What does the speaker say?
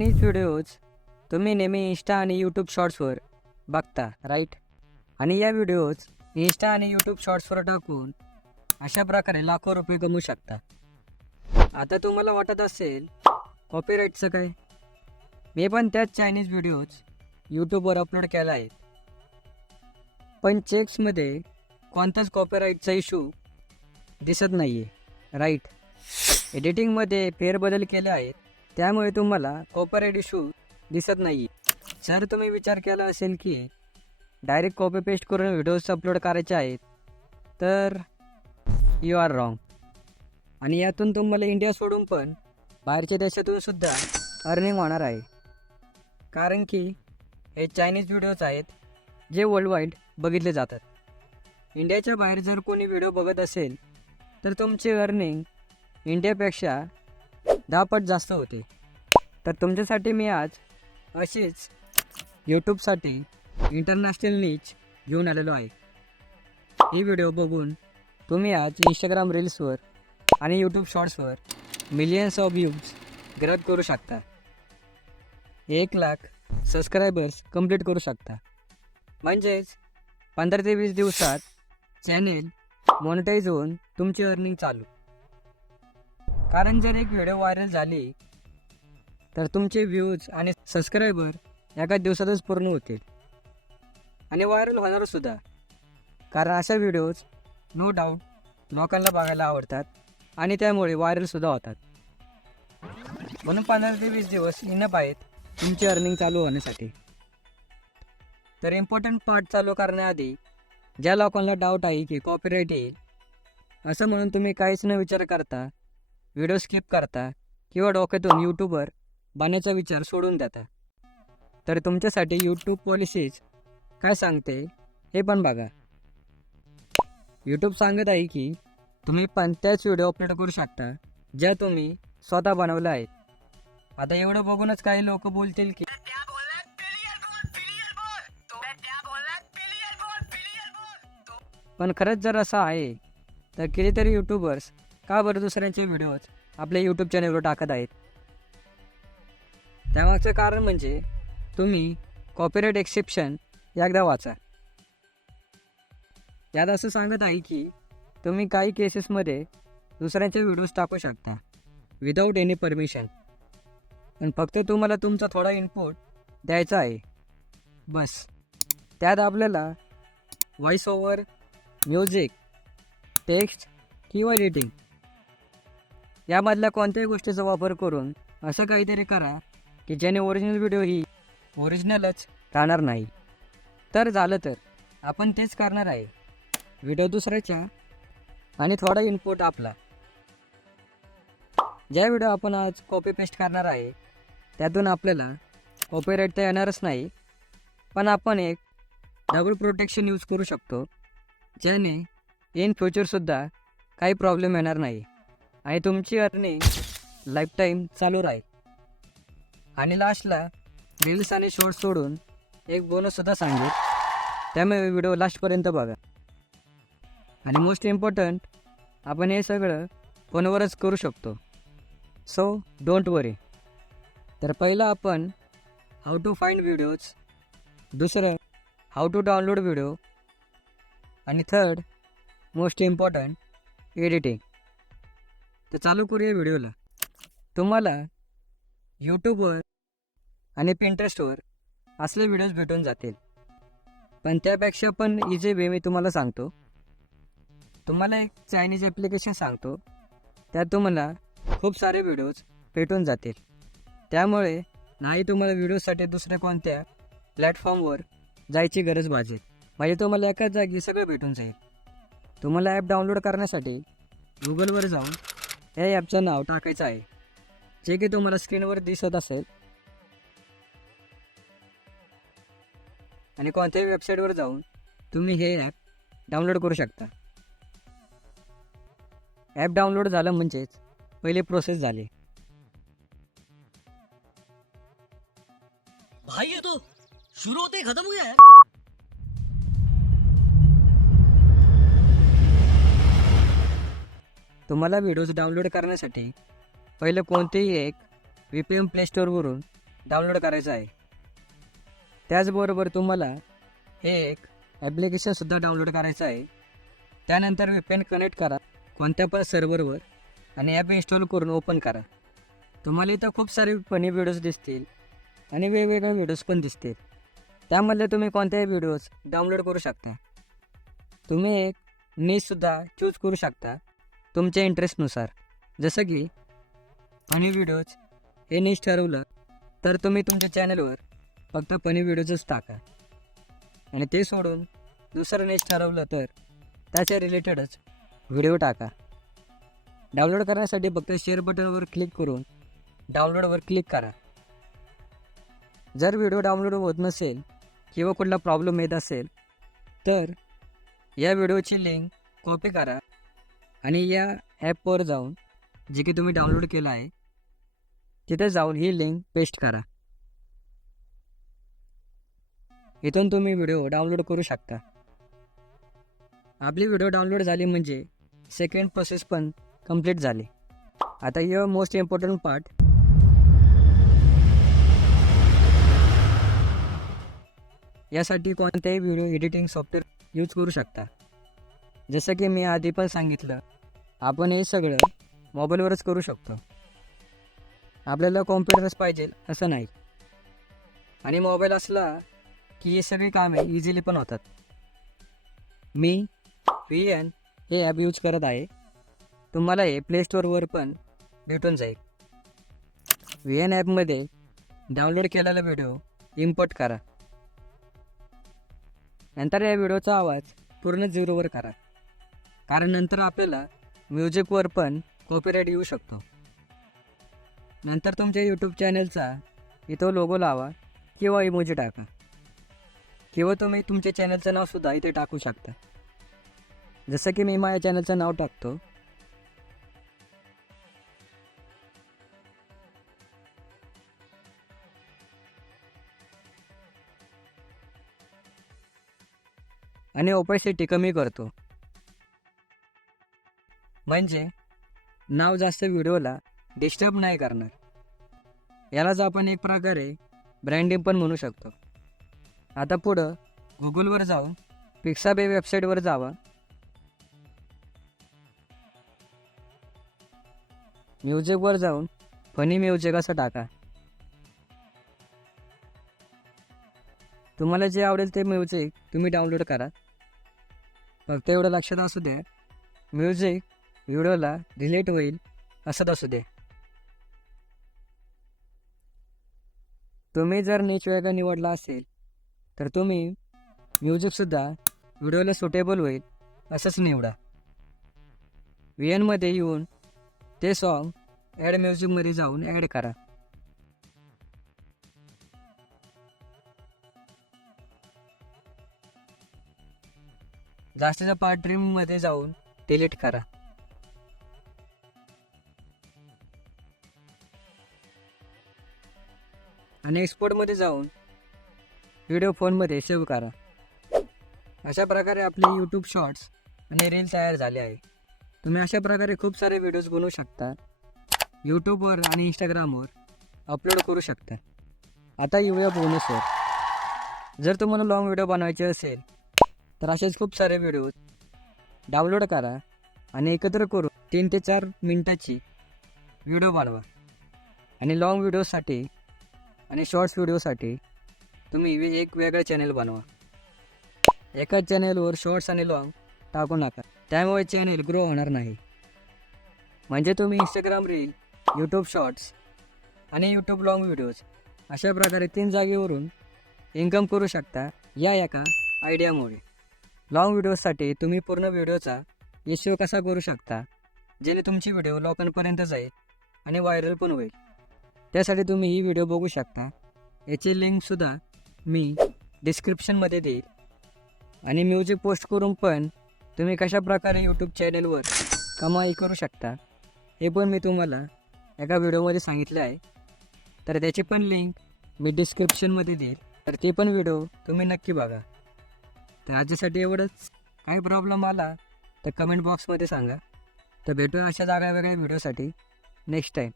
Chinese videos तुम्ही नेहमी Insta आणि यूट्यूब शॉर्ट्सवर बघता राईट? आणि या व्हिडिओज इन्स्टा आणि यूट्यूब शॉर्ट्सवर टाकून अशा प्रकारे लाखो रुपये कमवू शकता. आता तुम्हाला वाटत असेल कॉपीराईटचं काय? मी पण त्याच चायनीज व्हिडिओज यूट्यूबवर अपलोड केला आहे. पण चेक्समध्ये कोणताच कॉपीराईटचा इशू दिसत नाही आहे राईट? एडिटिंगमध्ये फेरबदल केले आहेत त्यामुळे तुम्हाला कॉपरेट इशू दिसत नाही जर तुम्ही विचार केला असेल की डायरेक्ट कॉपी पेस्ट करून व्हिडिओज अपलोड करायचे आहेत तर यू आर रॉंग आणि यातून तुम्हाला इंडिया सोडून पण बाहेरच्या देशातून सुद्धा अर्निंग होणार आहे. कारण की हे चायनीज व्हिडिओज आहेत जे वर्ल्ड वाईड बघितले जातात. इंडियाच्या बाहेर जर कोणी व्हिडिओ बघत असेल तर तुमची अर्निंग इंडियापेक्षा दहा पट जास्त होते. तर तुमच्यासाठी मी आज अशीच यूट्यूबसाठी इंटरनॅशनल नीच घेऊन आलेलो आहे. ही व्हिडिओ बघून तुम्ही आज इंस्टाग्राम रील्सवर आणि यूट्यूब शॉर्ट्सवर मिलियन्स ऑफ व्ह्यूज ग्रॅब करू शकता. एक लाख सबस्क्रायबर्स कंप्लीट करू शकता. म्हणजेच पंधरा ते वीस दिवसात चॅनेल मॉनिटाईज होऊन तुमची अर्निंग चालू. कारण जर एक व्हिडिओ व्हायरल झाली तर तुमचे व्ह्यूज आणि सबस्क्रायबर एका दिवसातच पूर्ण होतील. आणि व्हायरल होणार सुद्धा. कारण अशा व्हिडिओज नो डाऊट लोकांना बघायला आवडतात आणि त्यामुळे व्हायरलसुद्धा होतात. म्हणून पंधरा ते वीस दिवस इनप आहेत तुमची अर्निंग चालू होण्यासाठी. तर इम्पॉर्टंट पार्ट चालू करण्याआधी ज्या लोकांना डाऊट आहे की कॉपीराईट येईल असं म्हणून तुम्ही काहीच न विचार करता व्हिडिओ स्किप करता किंवा डोक्यातून यूट्यूबर बनण्याचा विचार सोडून देता. तर तुमच्यासाठी यूट्यूब पॉलिसीज काय सांगते हे पण बघा. यूट्यूब सांगत आहे की तुम्ही पण त्याच व्हिडिओ अपलोड करू शकता ज्या तुम्ही स्वतः बनवल्या आहेत आता एवढं बघूनच काही लोक बोलतील की पण खरंच जर असं आहे तर कितीतरी यूट्यूबर्स का बरं दुसऱ्यांचे व्हिडिओज आपल्या यूट्यूब चॅनलवर टाकत आहेत? त्यामागचं कारण म्हणजे तुम्ही कॉपीराईट एक्सेप्शन एकदा वाचा. यात असं सांगत आहे की तुम्ही काही केसेसमध्ये दुसऱ्यांचे व्हिडिओज टाकू शकता विदाऊट एनी परमिशन पण फक्त तुम्हाला तुमचा थोडा इनपुट द्यायचा आहे. बस. त्यात आपल्याला व्हॉइस ओव्हर म्युझिक टेक्स्ट किंवा एडिटिंग यामधल्या कोणत्याही गोष्टीचा वापर करून असं काहीतरी करा की ज्याने ओरिजिनल व्हिडिओ ही ओरिजिनलच राहणार नाही. तर झालं तर आपण तेच करणार आहे. व्हिडिओ दुसऱ्याच्या आणि थोडा इनपुट आपला. ज्या व्हिडिओ आपण आज कॉपी पेस्ट करणार आहे त्यातून आपल्याला कॉपीराईट तर येणारच नाही पण आपण एक डबल प्रोटेक्शन यूज करू शकतो ज्याने इन फ्युचरसुद्धा काही प्रॉब्लेम येणार नाही. आणि तुमची अर्निंग लाईफटाईम चालू राहील. आणि लास्टला रील्स आणि शॉर्ट्स सोडून एक बोनससुद्धा सांगेल. त्यामुळे व्हिडिओ लास्टपर्यंत बघा. आणि मोस्ट इम्पॉर्टंट आपण हे सगळं फोनवरच करू शकतो. सो डोंट वरी तर पहिलं आपण हाऊ टू फाईंड व्हिडिओज दुसरं हाऊ टू डाउनलोड व्हिडिओ आणि थर्ड मोस्ट इम्पॉर्टंट एडिटिंग तर चालू करूया व्हिडिओला. तुम्हाला यूट्यूबवर आणि पिंटरेस्टवर असले व्हिडिओज भेटून जातील. पण त्यापेक्षा पण इझी वे मी तुम्हाला सांगतो. तुम्हाला एक चायनीज ॲप्लिकेशन सांगतो. त्यात तुम्हाला खूप सारे व्हिडिओज भेटून जातील. त्यामुळे नाही तुम्हाला व्हिडिओसाठी दुसऱ्या कोणत्या प्लॅटफॉर्मवर जायची गरज भाजेल म्हणजे तुम्हाला एकाच जागी सगळं भेटून जाईल. तुम्हाला ॲप डाउनलोड करण्यासाठी गुगलवर जाऊन या ॲपचं नाव टाकायचं आहे. जे की तुम्हाला स्क्रीनवर दिसत असेल. आणि कोणत्याही वेबसाईटवर जाऊन तुम्ही हे ॲप डाउनलोड करू शकता. ॲप डाउनलोड झालं म्हणजेच पहिले प्रोसेस झाली. भाई ये तो शुरू होते ही खत्म हो गया है. तुम्हाला व्हिडिओज डाउनलोड करण्यासाठी पहिलं कोणतेही एक व्ही पी एम प्ले स्टोअरवरून डाउनलोड करायचं आहे. त्याचबरोबर तुम्हाला हे एक ॲप्लिकेशनसुद्धा डाउनलोड करायचं आहे. त्यानंतर व्ही पी एन कनेक्ट करा कोणत्या पण सर्व्हरवर आणि ॲप इन्स्टॉल करून ओपन करा. तुम्हाला इथं खूप सारे फनी व्हिडिओज दिसतील आणि वेगवेगळे व्हिडिओज पण दिसतील. त्यामधले तुम्ही कोणत्याही व्हिडिओज डाउनलोड करू शकता. तुम्ही एक नीजसुद्धा चूज करू शकता. तुमच्या इंटरेस्टनुसार. जसं की फनी व्हिडिओज हे नीज ठरवलं तर तुम्ही तुमच्या चॅनलवर फक्त फनी व्हिडिओजच टाका. आणि ते सोडून दुसरं नेच ठरवलं तर त्याच्या रिलेटेडच व्हिडिओ टाका. डाउनलोड करण्यासाठी फक्त शेअर बटनवर क्लिक करून डाउनलोडवर क्लिक करा. जर व्हिडिओ डाउनलोड होत नसेल किंवा कुठला प्रॉब्लेम येत असेल तर या व्हिडिओची लिंक कॉपी करा. आणि या ॲपवर जाऊन जे की तुम्ही डाउनलोड केलं आहे तिथे जाऊन ही लिंक पेस्ट करा. इथून तुम्ही व्हिडिओ डाउनलोड करू शकता. आपली व्हिडिओ डाउनलोड झाली म्हणजे सेकंड प्रोसेस पण कंप्लीट झाली. आता य मोस्ट इम्पॉर्टंट पार्ट यासाठी कोणतेही व्हिडिओ एडिटिंग सॉफ्टवेअर यूज करू शकता. जसं की मी आधी पण सांगितलं आपण हे सगळं मोबाईलवरच करू शकतो. आपल्याला कॉम्प्युटरच पाहिजे असं नाही. आणि मोबाईल असला की हे सगळी कामे इझिली पण होतात. मी व्ही एन हे ॲप यूज करत आहे. तुम्हाला हे प्ले स्टोअरवर पण भेटून जाईल. व्ही एन ॲपमध्ये डाउनलोड केलेला व्हिडिओ इम्पोर्ट करा. नंतर या व्हिडिओचा आवाज पूर्ण झिरोवर करा. कारण नंतर आपल्याला म्युझिकवर पण कॉपीराईट येऊ शकतो. नंतर तुमच्या यूट्यूब चॅनलचा इथं लोगो लावा किंवा इमोजी टाका. किंवा तुम्ही तुमच्या चॅनलचं नावसुद्धा इथे टाकू शकता. जसं की मी माझ्या चॅनलचं नाव टाकतो. आणि ओपेसिटी कमी करतो. म्हणजे नाव जास्त व्हिडिओला डिस्टर्ब नाही करणार. यालाच आपण एक प्रकारे ब्रँडिंग पण म्हणू शकतो. आता पुढं गुगलवर जाऊन पिक्साबे वेबसाईटवर जावा. म्युझिकवर जाऊन फनी म्युझिक असं टाका. तुम्हाला जे आवडेल ते म्युझिक तुम्ही डाउनलोड करा. फक्त एवढं लक्षात असू द्या. म्युझिक व्हिडिओला रिलेट होईल असंच असू दे. तुम्ही जर निच वेगळा निवडला असेल तर तुम्ही म्युझिकसुद्धा व्हिडिओला सुटेबल होईल असंच निवडा. व्हीएनमध्ये येऊन ते सॉन्ग ॲड म्युझिकमध्ये जाऊन ॲड करा. जास्तीचा पार्ट ड्रीममध्ये जाऊन डिलीट करा. आणि एक्सपोर्टमध्ये जाऊन व्हिडिओ फोनमध्ये सेव्ह करा. अशा प्रकारे आपले यूट्यूब शॉर्ट्स आणि रील तयार झाले आहे. तुम्ही अशा प्रकारे खूप सारे व्हिडिओज बनवू शकता. यूट्यूबवर आणि इंस्टाग्रामवर अपलोड करू शकता. आता येऊया बोनसवर जर तुम्हाला लॉंग व्हिडिओ बनवायचे असेल तर असेच खूप सारे व्हिडिओज डाउनलोड करा आणि एकत्र करून तीन ते चार मिनटाची व्हिडिओ बनवा. आणि लॉंग व्हिडिओसाठी आणि शॉर्ट्स व्हिडिओसाठी तुम्ही एक वेगळं चॅनल बनवा. एकाच चॅनलवर शॉर्ट्स आणि लॉंग टाकू नका. त्यामुळे चॅनेल ग्रो होणार नाही. म्हणजे तुम्ही इंस्टाग्राम रील यूट्यूब शॉर्ट्स आणि यूट्यूब लॉंग व्हिडिओज अशा प्रकारे तीन जागेवरून इन्कम करू शकता या एका आयडियामुळे लॉंग व्हिडिओसाठी तुम्ही पूर्ण व्हिडिओचा इश्यू कसा करू शकता? जेणे तुमची व्हिडिओ लोकांपर्यंत जाईल आणि व्हायरल पण होईल. त्यासाठी तुम्ही ही व्हिडिओ बघू शकता. याची लिंकसुद्धा मी डिस्क्रिप्शनमध्ये देईल. आणि म्युझिक पोस्ट करून पण तुम्ही कशा प्रकारे यूट्यूब चॅनलवर कमाई करू शकता हे पण मी तुम्हाला एका व्हिडिओमध्ये सांगितलं आहे. तर त्याची पण लिंक मी डिस्क्रिप्शनमध्ये देईल. तर ते पण व्हिडिओ तुम्ही नक्की बघा. तर आजच्यासाठी एवढंच. काही प्रॉब्लेम आला तर कमेंट बॉक्समध्ये सांगा. तर भेटूया अशा जागा वेगळ्या व्हिडिओसाठी नेक्स्ट टाईम